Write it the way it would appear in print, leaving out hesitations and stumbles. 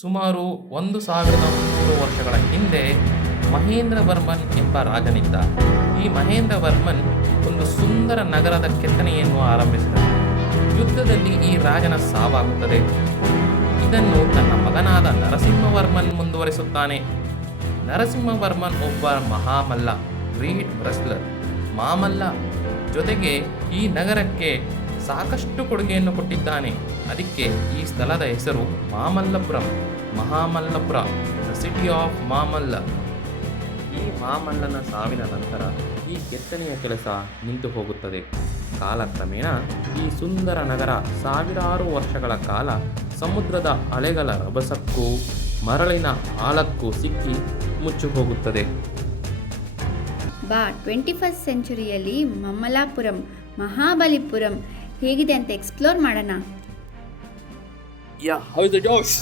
ಸುಮಾರು 1300 ವರ್ಷಗಳ ಹಿಂದೆ ಮಹೇಂದ್ರವರ್ಮನ್ ಎಂಬ ರಾಜನಿದ್ದ. ಈ ಮಹೇಂದ್ರವರ್ಮನ್ ಒಂದು ಸುಂದರ ನಗರದ ಕೆತ್ತನೆಯನ್ನು ಆರಂಭಿಸಿದನು. ಯುದ್ಧದಲ್ಲಿ ಈ ರಾಜನ ಸಾವಾಗುತ್ತದೆ. ಇದನ್ನು ತನ್ನ ಮಗನಾದ ನರಸಿಂಹವರ್ಮನ್ ಮುಂದುವರಿಸುತ್ತಾನೆ. ನರಸಿಂಹವರ್ಮನ್ ಒಬ್ಬ ಮಹಾಮಲ್ಲ, ಗ್ರೇಟ್ ವ್ರೆಸ್ಲರ್, ಮಾಮಲ್ಲ. ಜೊತೆಗೆ ಈ ನಗರಕ್ಕೆ ಸಾಕಷ್ಟು ಕೊಡುಗೆಯನ್ನು ಕೊಟ್ಟಿದ್ದಾನೆ. ಅದಕ್ಕೆ ಈ ಸ್ಥಳದ ಹೆಸರು ಮಾಮಲ್ಲಪುರಂ, ಮಹಾಮಲ್ಲಪುರ, ದ ಸಿಟಿ ಆಫ್ ಮಾಮಲ್ಲ. ಈ ಮಾಮಲ್ಲನ ಸಾವಿನ ನಂತರ ಈ ಕೆತ್ತನೆಯ ಕೆಲಸ ನಿಂತು ಹೋಗುತ್ತದೆ. ಕಾಲಕ್ರಮೇಣ ಈ ಸುಂದರ ನಗರ ಸಾವಿರಾರು ವರ್ಷಗಳ ಕಾಲ ಸಮುದ್ರದ ಅಲೆಗಳ ರಭಸಕ್ಕೂ ಮರಳಿನ ಆಳಕ್ಕೂ ಸಿಕ್ಕಿ ಮುಚ್ಚಿ ಹೋಗುತ್ತದೆ. 21st ಸೆಂಚುರಿಯಲ್ಲಿ ಮಮಲಾಪುರಂ, ಮಹಾಬಲಿಪುರಂ ಹೇಗಿದೆ ಅಂತ ಎಕ್ಸ್ಪ್ಲೋರ್ ಮಾಡೋಣ. Yeah, how is the Josh?